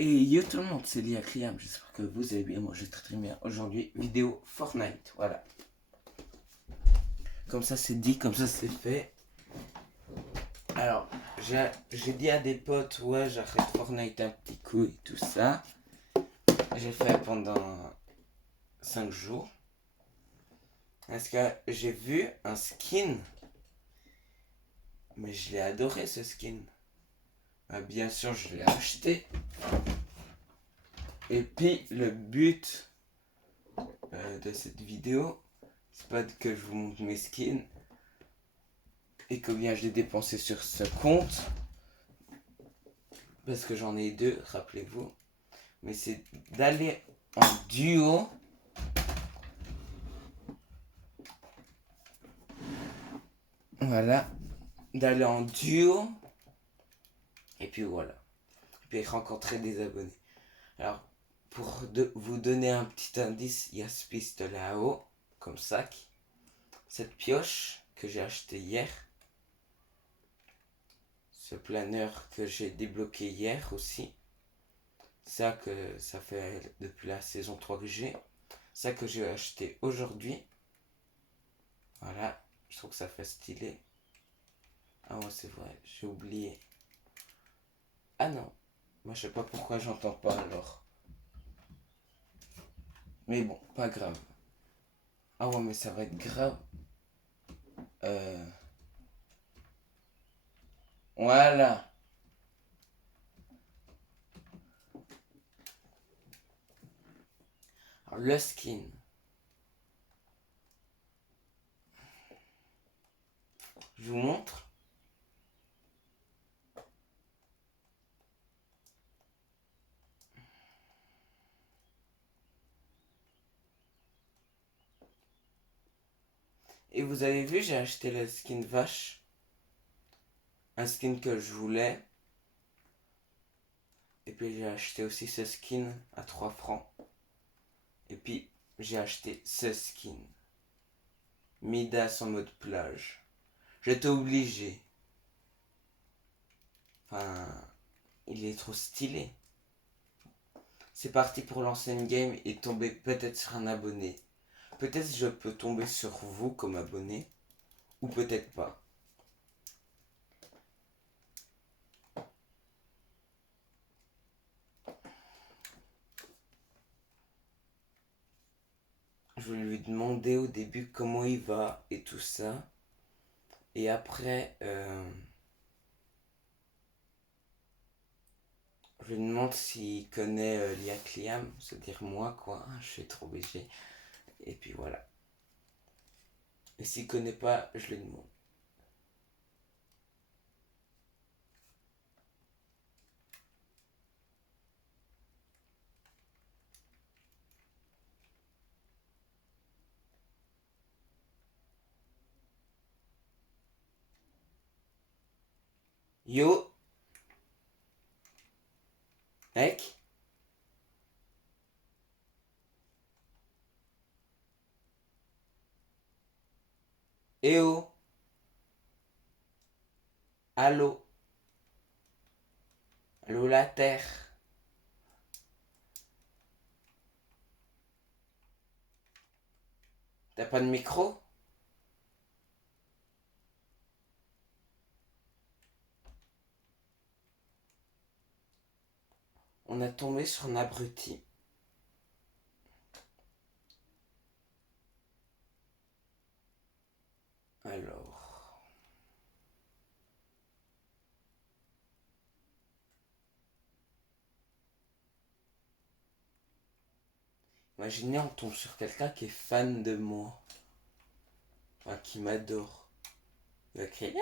Et yo tout le monde, c'est Lia Kriam, j'espère que vous allez bien, moi je vais très bien. Aujourd'hui, vidéo Fortnite, voilà. Comme ça c'est dit, comme ça c'est fait. Alors, j'ai dit à des potes, ouais j'arrête Fortnite un petit coup et tout ça. J'ai fait pendant 5 jours. Parce que j'ai vu un skin. Mais je l'ai adoré ce skin. Bien sûr je l'ai acheté. Et puis le but de cette vidéo, c'est pas que je vous montre mes skins et combien j'ai dépensé sur ce compte, parce que j'en ai deux, rappelez-vous, mais c'est d'aller en duo d'aller en duo et puis voilà, et puis rencontrer des abonnés. Alors pour vous donner un petit indice, il y a ce pistolet là-haut comme sac, cette pioche que j'ai acheté hier, ce planeur que j'ai débloqué hier aussi, ça que ça fait depuis la saison 3 que j'ai, ça que j'ai acheté aujourd'hui, voilà, je trouve que ça fait stylé. Ah ouais c'est vrai, j'ai oublié. Ah non, moi je sais pas pourquoi j'entends pas alors. Mais bon, pas grave. Ah ouais mais ça va être grave. Voilà. Alors, le skin. Je vous montre. Et vous avez vu, j'ai acheté le skin vache. Un skin que je voulais. Et puis j'ai acheté aussi ce skin à 3 francs. Et puis j'ai acheté ce skin. Midas en mode plage. J'étais obligé. Enfin, il est trop stylé. C'est parti pour lancer une game et tomber peut-être sur un abonné. Peut-être je peux tomber sur vous comme abonné. Ou peut-être pas. Je vais lui demander au début comment il va et tout ça. Et après, je lui demande s'il connaît Lia Kliam, c'est-à-dire moi quoi, je suis trop obligé. Et puis voilà. Et s'il connaît pas, je lui demande. Yo, mec. Eh oh. Allô. Allô la terre. T'as pas de micro? On a tombé sur un abruti. Alors. Imaginez, on tombe sur quelqu'un qui est fan de moi. Enfin, qui m'adore. Il va crier.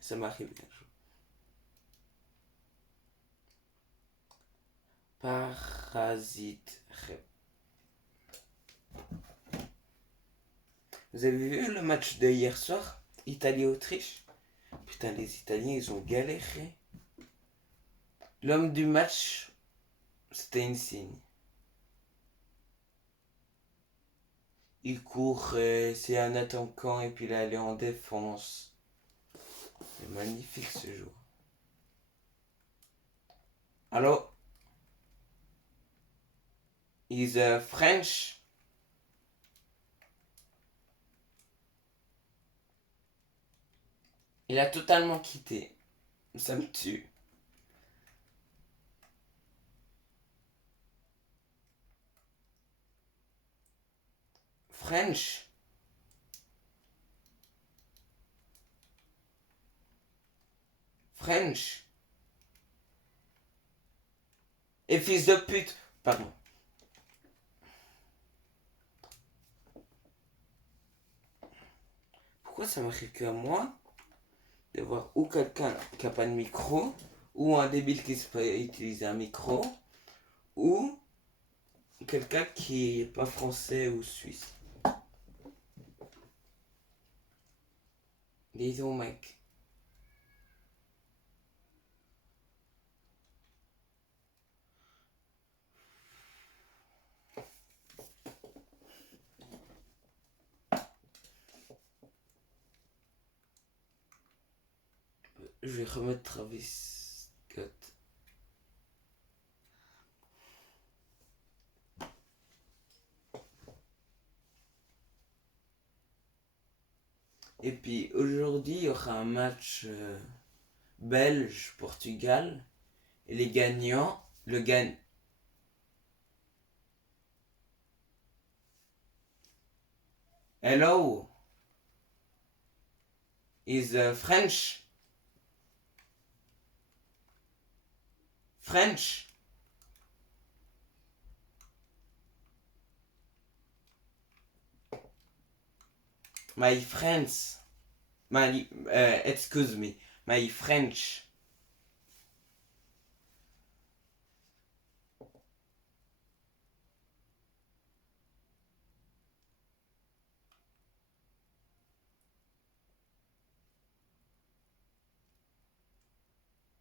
Ça m'arrive bien. Parasite Rep. Vous avez vu le match de hier soir? Italie-Autriche? Putain, les Italiens, ils ont galéré. L'homme du match, c'était Insigne. Il courait, c'est un attaquant et puis il allait en défense. C'est magnifique ce jour. Allô? is French. Il a totalement quitté. Ça me tue. French. French. Et fils de pute. Pardon. Pourquoi ça m'arrive qu'à moi de voir ou quelqu'un qui n'a pas de micro, ou un débile qui sait pas utiliser un micro, ou quelqu'un qui n'est pas français ou suisse. Disons mec. Je vais remettre Travis Scott. Et puis aujourd'hui, il y aura un match Belge-Portugal. Et les gagnants, le gagne. Hello is French. French. My friends. My, excuse me. My French.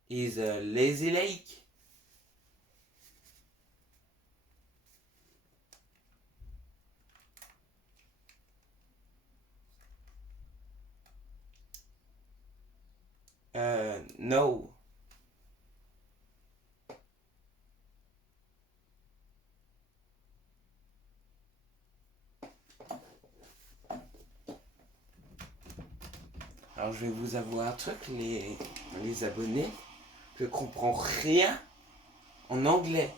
Is Lazy Lake. No. Alors je vais vous avouer un truc, les abonnés. Je comprends rien en anglais.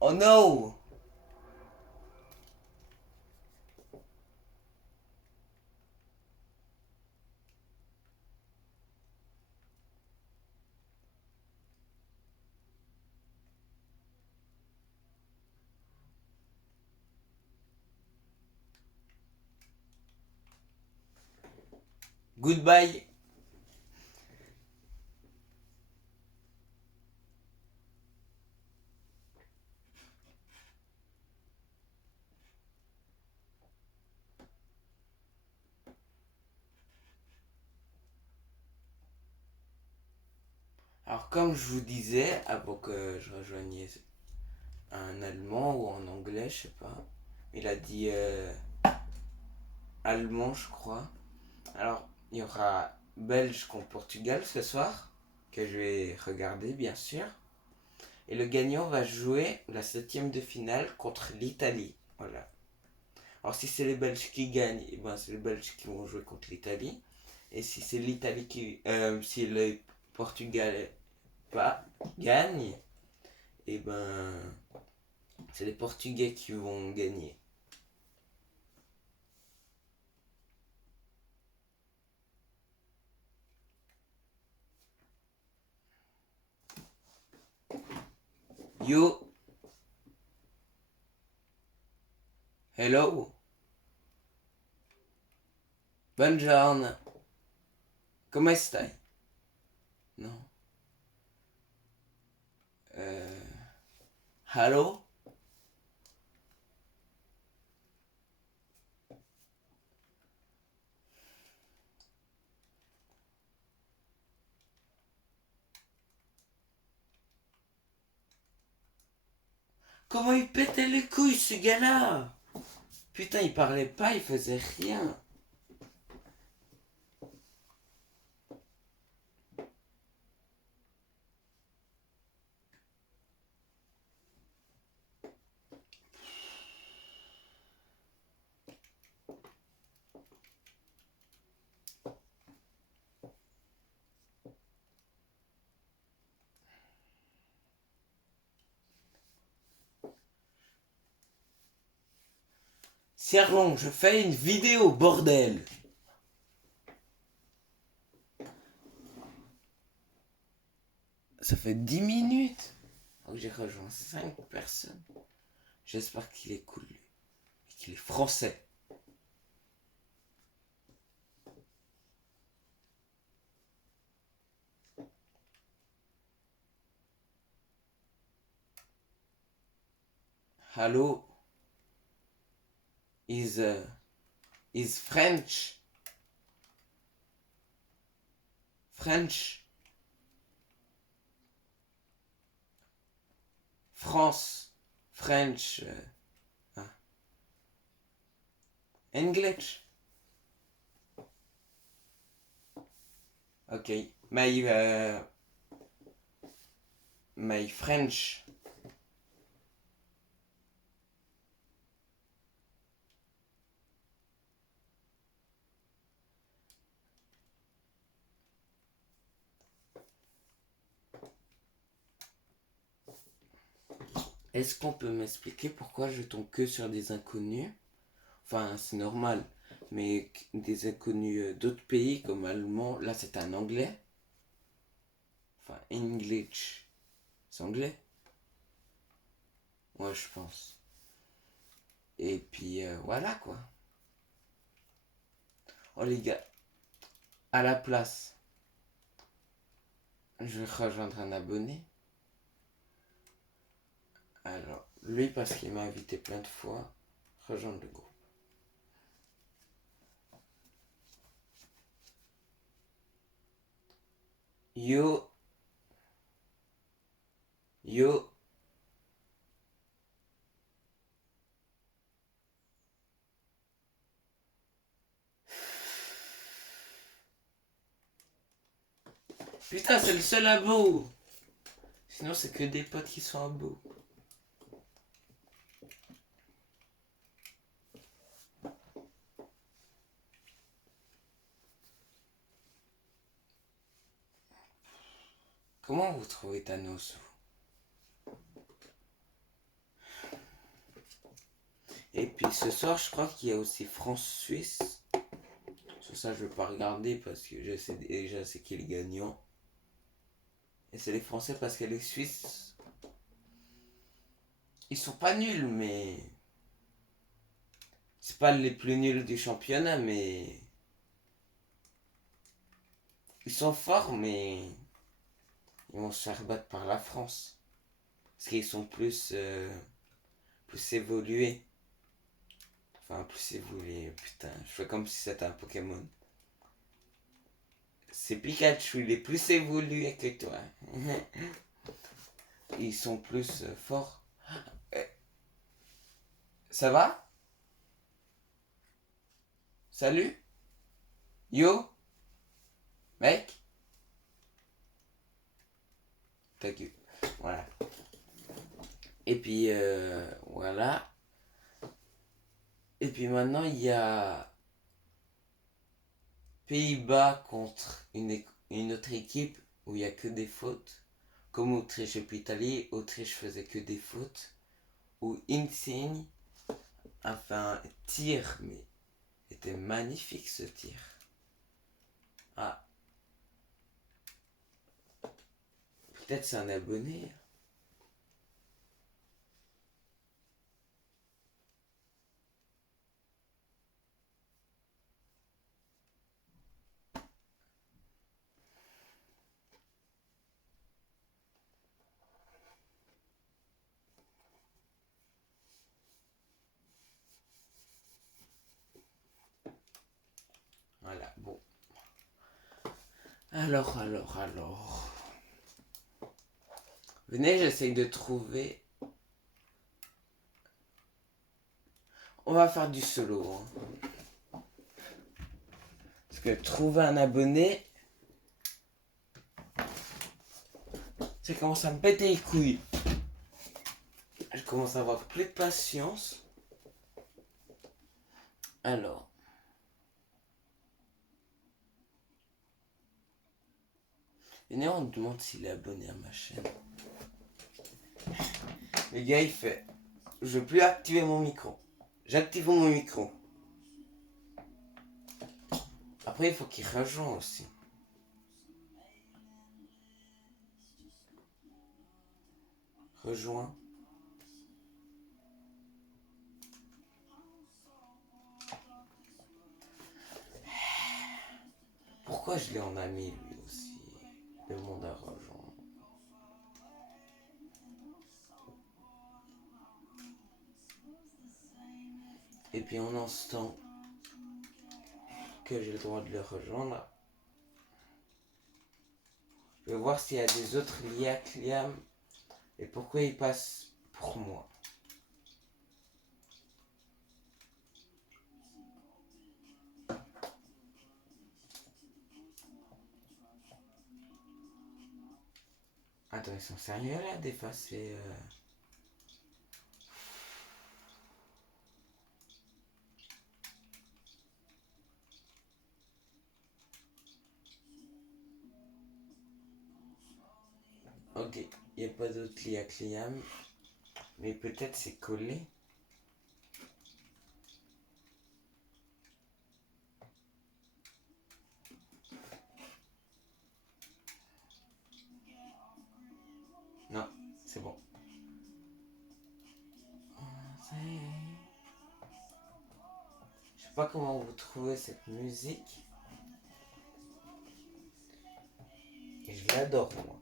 Oh no! Goodbye. Alors comme je vous disais, avant que je rejoigne un allemand ou en anglais, je sais pas. Il a dit allemand, je crois. Alors, il y aura Belge contre Portugal ce soir, que je vais regarder bien sûr. Et le gagnant va jouer la 7ème de finale contre l'Italie. Voilà. Alors si c'est les Belges qui gagnent, et ben c'est les Belges qui vont jouer contre l'Italie. Et si c'est l'Italie qui... si le Portugal pas gagne, et ben c'est les Portugais qui vont gagner. Yo. Hello. Buongiorno. Come stai? No. Hello. Comment il pétait les couilles ce gars-là? Putain, il parlait pas, il faisait rien. Sierlon, je fais une vidéo, bordel. Ça fait 10 minutes. Donc j'ai rejoint 5 personnes. J'espère qu'il est cool, lui. Et qu'il est français. Hello. Is French. French. France. French. English. Okay. My French. Est-ce qu'on peut m'expliquer pourquoi je tombe que sur des inconnus? Enfin, c'est normal, mais des inconnus d'autres pays comme allemand, là c'est un anglais. Enfin, English. C'est anglais? Ouais, je pense. Et puis voilà quoi. Oh les gars, à la place, je vais rejoindre un abonné. Alors, lui parce qu'il m'a invité plein de fois, rejoindre le groupe. Yo. Yo. Putain, c'est le seul abo. Sinon, c'est que des potes qui sont abos. Comment vous trouvez Thanos? Et puis ce soir, je crois qu'il y a aussi France-Suisse. Sur ça, je ne vais pas regarder parce que je sais déjà c'est qui est le gagnant. Et c'est les Français parce que les Suisses, ils sont pas nuls, mais c'est pas les plus nuls du championnat, mais ils sont forts, mais ils vont se faire battre par la France parce qu'ils sont plus évolués. Enfin, plus évolués. Putain, je fais comme si c'était un Pokémon. C'est Pikachu, il est plus évolué que toi. Ils sont plus forts. Ça va? Salut? Yo? Mec? Ta gueule. Voilà. Et puis, voilà. Et puis maintenant, il y a Pays-Bas contre une autre équipe où il n'y a que des fautes. Comme Autriche et puis Italie, Autriche faisait que des fautes. Où Insigne a fait un tir, mais était magnifique ce tir. Ah. Peut-être c'est un abonné. Voilà, bon. Alors. Venez, j'essaye de trouver. On va faire du solo. Hein. Parce que trouver un abonné, ça commence à me péter les couilles. Je commence à avoir plus de patience. Alors. Venez, on me demande s'il est abonné à ma chaîne. Le gars, il fait. Je veux plus activer mon micro. J'active mon micro. Après, il faut qu'il rejoigne aussi. Rejoins. Pourquoi je l'ai en ami lui aussi? Le monde a rejoint. Et puis en instant que j'ai le droit de le rejoindre, je vais voir s'il y a des autres liés à Cliam et pourquoi ils passent pour moi. Attends, ils sont sérieux là d'effacer Ok, il n'y a pas d'autre lié à Cliam, mais peut-être c'est collé. Non, c'est bon. Je sais pas comment vous trouvez cette musique. Et je l'adore moi.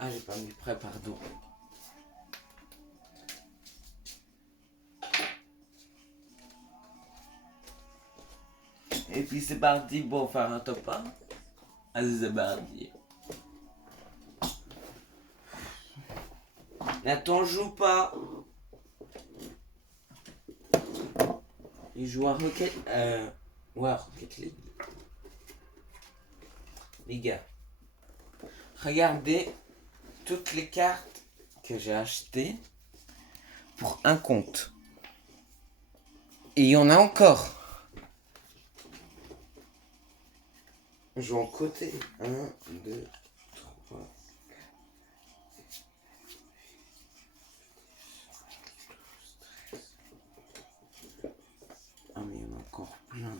Ah, j'ai pas mis prêt, pardon. Et puis c'est parti pour faire un top 1. Allez, c'est parti. Nathan joue pas. Il joue à Rocket... ouais, Rocket League. Les gars, regardez toutes les cartes que j'ai achetées pour un compte. Et il y en a encore. Je vais en côté. 1, 2, 3, 4, 13. Ah mais il y en a encore plein.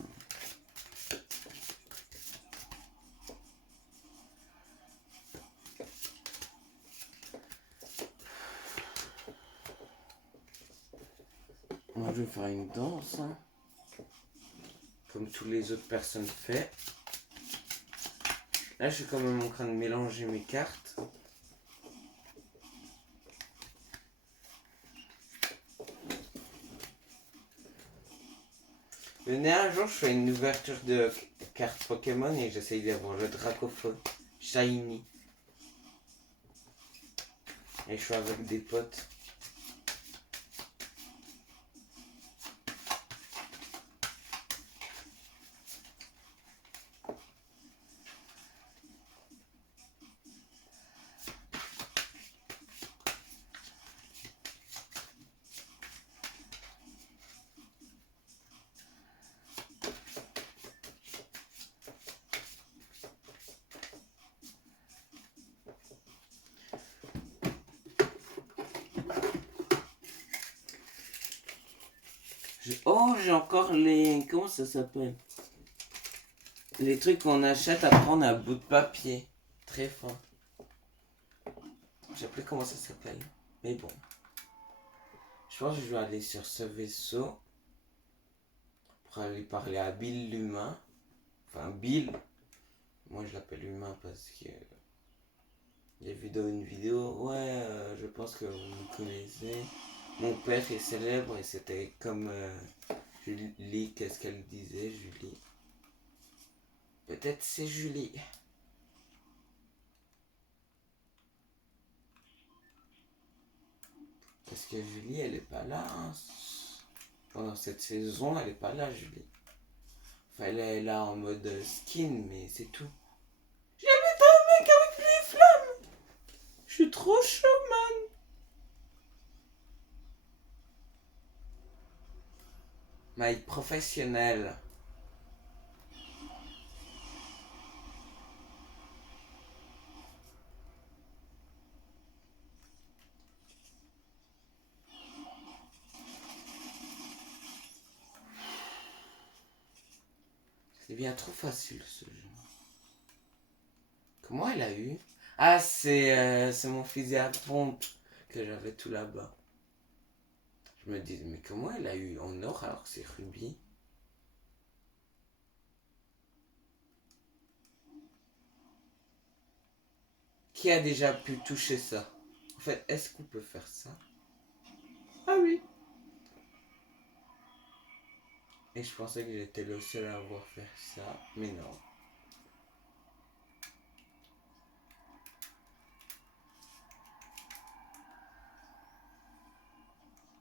Moi je vais faire une danse. Hein. Comme tous les autres personnes font. Là je suis quand même en train de mélanger mes cartes. Venez un jour, je fais une ouverture de cartes Pokémon et j'essaye d'avoir le Dracophone Shiny. Et je suis avec des potes. Oh, j'ai encore les... Comment ça s'appelle? Les trucs qu'on achète à prendre à bout de papier. Très fin. Je sais plus comment ça s'appelle. Mais bon. Je pense que je vais aller sur ce vaisseau. Pour aller parler à Bill l'humain. Enfin, Bill. Moi, je l'appelle humain parce que... J'ai vu dans une vidéo. Ouais, je pense que vous me connaissez. Mon père est célèbre et c'était comme... Julie, qu'est-ce qu'elle disait, Julie? Peut-être c'est Julie. Parce que Julie, elle est pas là. Hein. Pendant cette saison, elle est pas là, Julie. Enfin, elle est là en mode skin, mais c'est tout. J'ai vu un mec avec les flammes. Je suis trop chaud, man. Mike professionnel. devient trop facile ce jeu. Comment elle a eu? Ah, c'est mon fusil à pompe que j'avais tout là-bas. Je me dis, mais comment elle a eu en or alors que c'est rubis? Qui a déjà pu toucher ça? En fait, est-ce qu'on peut faire ça? Ah oui. Et je pensais que j'étais le seul à avoir fait ça, mais non.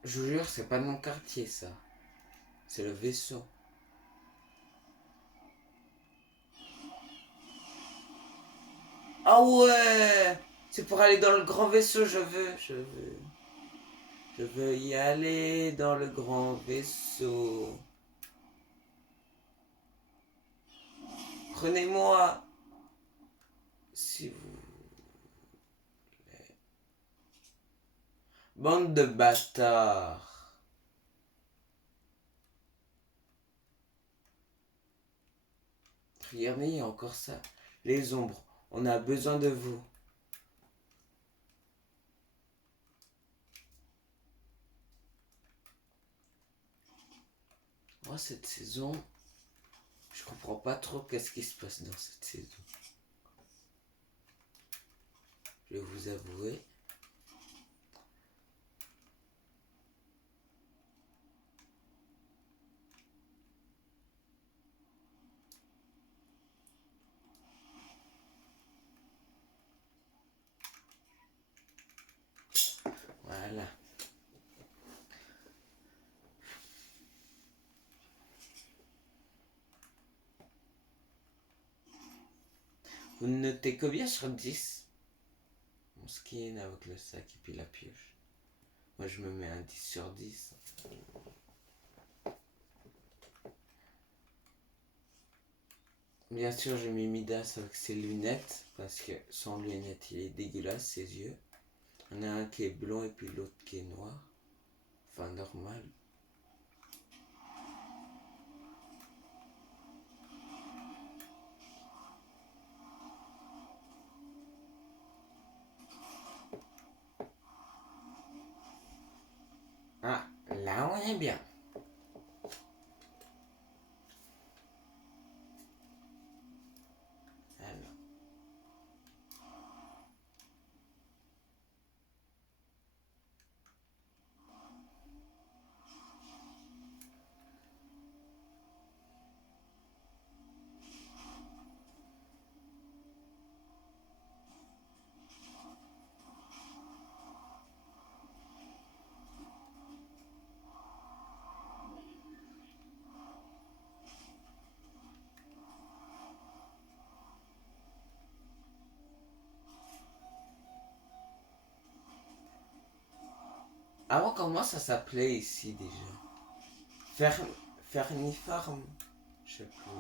Je vous jure, c'est pas de mon quartier ça. C'est le vaisseau. Ah ouais! C'est pour aller dans le grand vaisseau, je veux y aller dans le grand vaisseau. Prenez-moi, si vous... Bande de bâtards. Regardez, il y a encore ça. Les ombres, on a besoin de vous. Moi, cette saison, je comprends pas trop qu'est-ce qui se passe dans cette saison. Je vais vous avouer. Voilà. Vous ne notez combien sur 10? Mon skin avec le sac et puis la pioche. Moi, je me mets un 10 sur 10. Bien sûr, j'ai mis Midas avec ses lunettes, parce que sans lunettes, il est dégueulasse, ses yeux. Il y en a un qui est blond et puis l'autre qui est noir. Enfin, normal. Ah, là, on est bien. Alors. Avant, comment ça s'appelait ici déjà? Fernifarm? Je sais plus.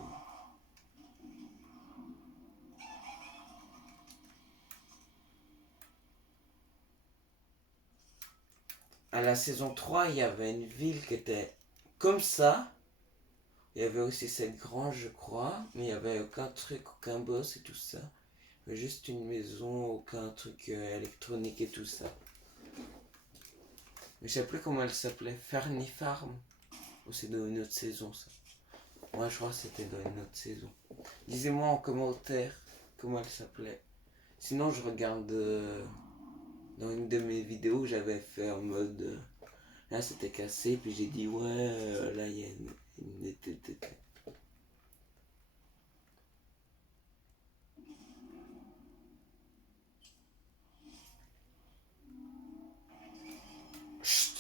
À la saison 3, il y avait une ville qui était comme ça. Il y avait aussi cette grange, je crois, mais il n'y avait aucun truc, aucun boss et tout ça. Il y avait juste une maison, aucun truc électronique et tout ça. Mais je sais plus comment elle s'appelait. Fernifarm? Ou c'est dans une autre saison ça? Moi je crois que c'était dans une autre saison. Disez-moi en commentaire comment elle s'appelait. Sinon je regarde dans une de mes vidéos, j'avais fait en mode là c'était cassé, puis j'ai dit ouais, là il y a une. Chut.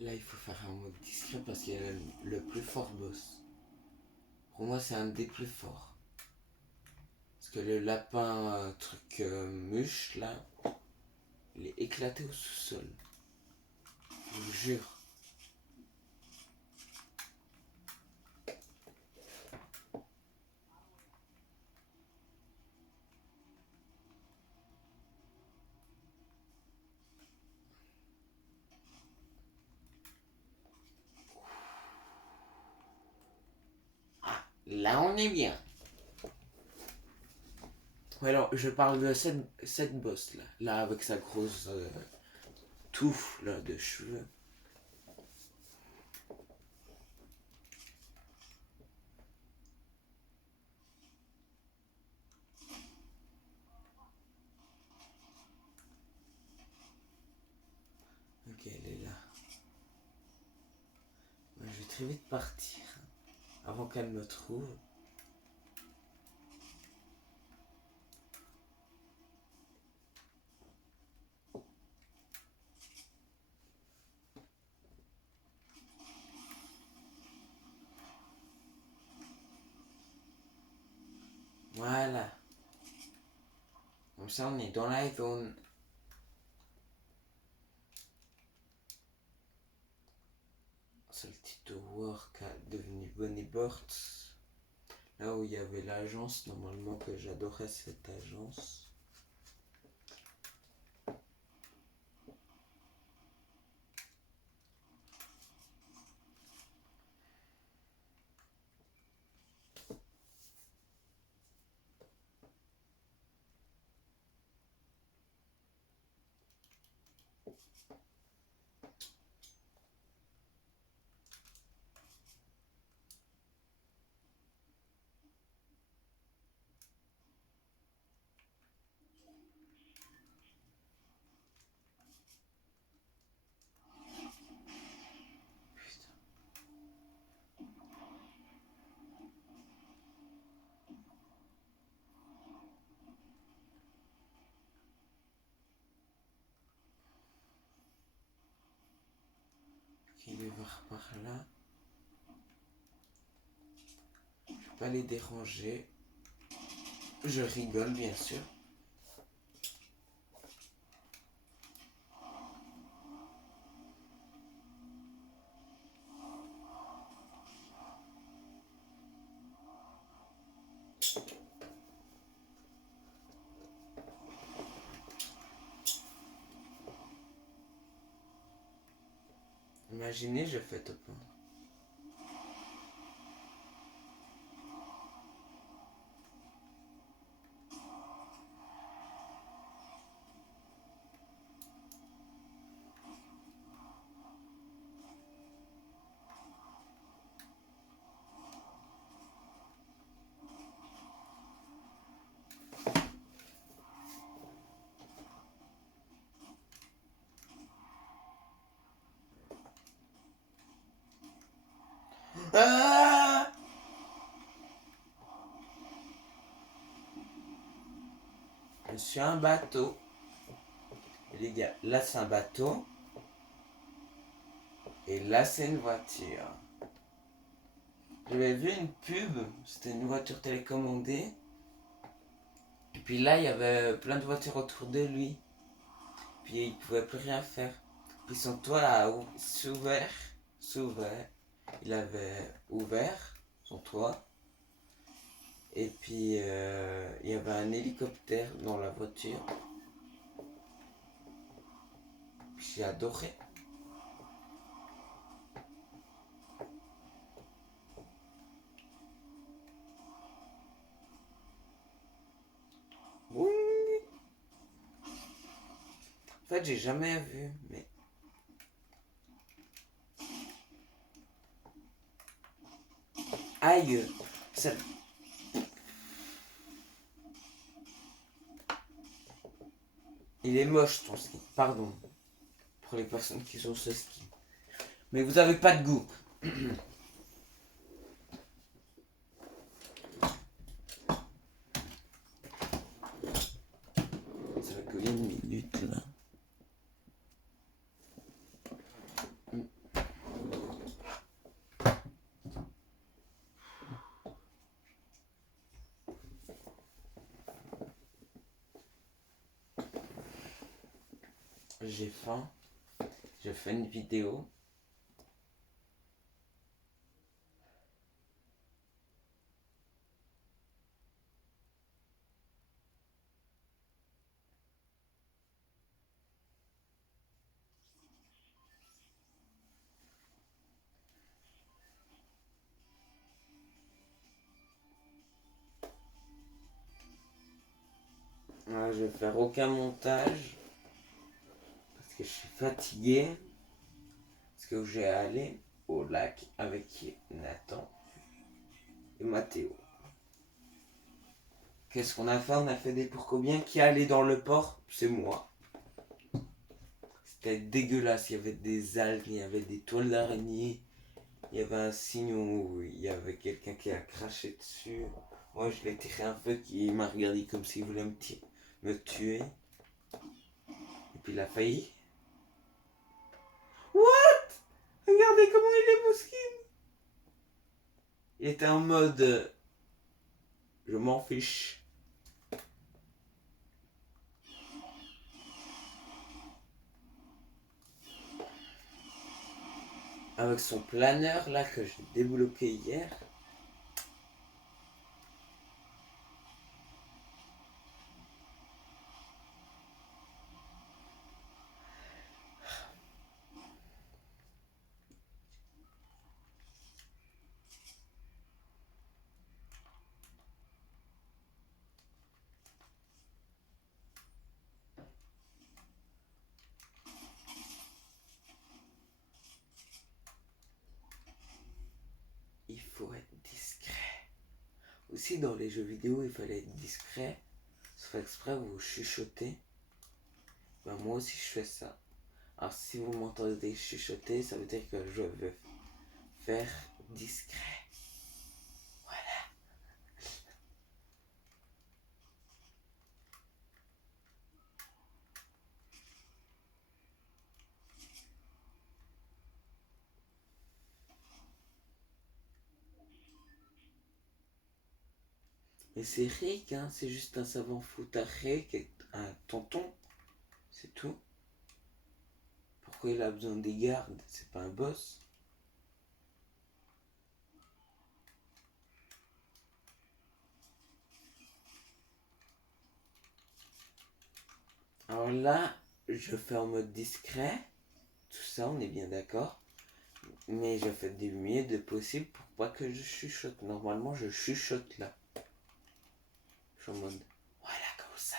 Là il faut faire un mode discret parce qu'il y a le plus fort boss. Pour moi c'est un des plus forts. Parce que le lapin truc mûche là, il est éclaté au sous-sol. Je vous jure. Là, on est bien. Ouais, alors, je parle de cette bosse là. Là, avec sa grosse touffe là, de cheveux. Ok, elle est là. Ouais, je vais très vite partir. Avant qu'elle me trouve. Voilà. Comme ça, on est dans la zone. Saltito Work a devenu Bonnie Burts. Là où il y avait l'agence, normalement que j'adorais cette agence. Il est voir par là. Je vais pas les déranger. Je rigole bien sûr. Imaginez, je fais top 1. Ah, je suis un bateau. Les gars, là c'est un bateau. Et là c'est une voiture. J'avais vu une pub, c'était une voiture télécommandée. Et puis là il y avait plein de voitures autour de lui. Puis il pouvait plus rien faire. Puis son toit a s'ouvert. Il avait ouvert son toit. Et puis il y avait un hélicoptère dans la voiture. Puis j'ai adoré. Oui. En fait j'ai jamais vu, mais aïe, ça... Il est moche ton ski, pardon. Pour les personnes qui ont ce ski. Mais vous avez pas de goût. Ça va coller une minute là. J'ai faim. Je fais une vidéo. Ouais, je vais faire aucun montage parce que je suis fatigué. Parce que j'ai allé au lac avec Nathan et Mathéo. Qu'est-ce qu'on a fait? On a fait des pour combien? Qui est allé dans le port? C'est moi. C'était dégueulasse. Il y avait des algues, il y avait des toiles d'araignée. Il y avait un signe où il y avait quelqu'un qui a craché dessus. Moi, je l'ai tiré un feu qui m'a regardé comme s'il voulait me tuer. Et puis il a failli. What? Regardez comment il est Mouskin. Il était en mode je m'en fiche. Avec son planeur là que j'ai débloqué hier. Il faut être discret. Aussi dans les jeux vidéo il fallait être discret. Ça fait exprès vous chuchotez. Ben, moi aussi je fais ça. Alors si vous m'entendez chuchoter, ça veut dire que je veux faire discret. Voilà. Et c'est Rick, hein, c'est juste un savant foutard Rick, un tonton, c'est tout. Pourquoi il a besoin des gardes? C'est pas un boss. Alors là, je fais en mode discret, tout ça, on est bien d'accord. Mais je fais du mieux de possible pour pas que je chuchote. Normalement, je chuchote là. Je suis en mode, voilà, comme ça.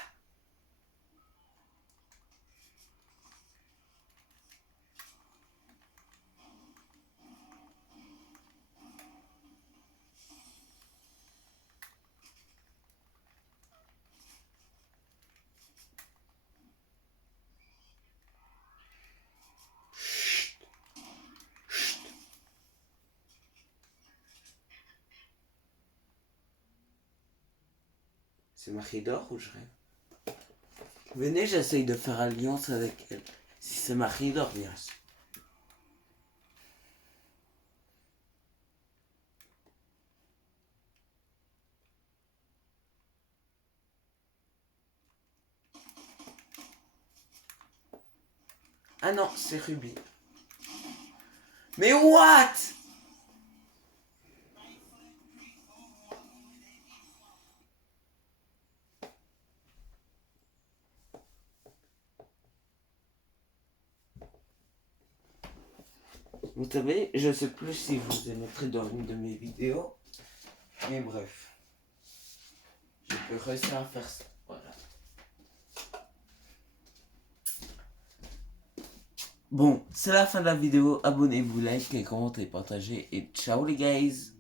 C'est Marie d'or ou je rêve? Venez, j'essaye de faire alliance avec elle. Si c'est Marie d'or, bien sûr. Ah non, c'est Ruby. Mais what? Vous savez, je sais plus si vous aimerez dans une de mes vidéos. Mais bref. Je peux réussir à faire ça. Voilà. Bon, c'est la fin de la vidéo. Abonnez-vous, likez, commentez, partagez et ciao les guys.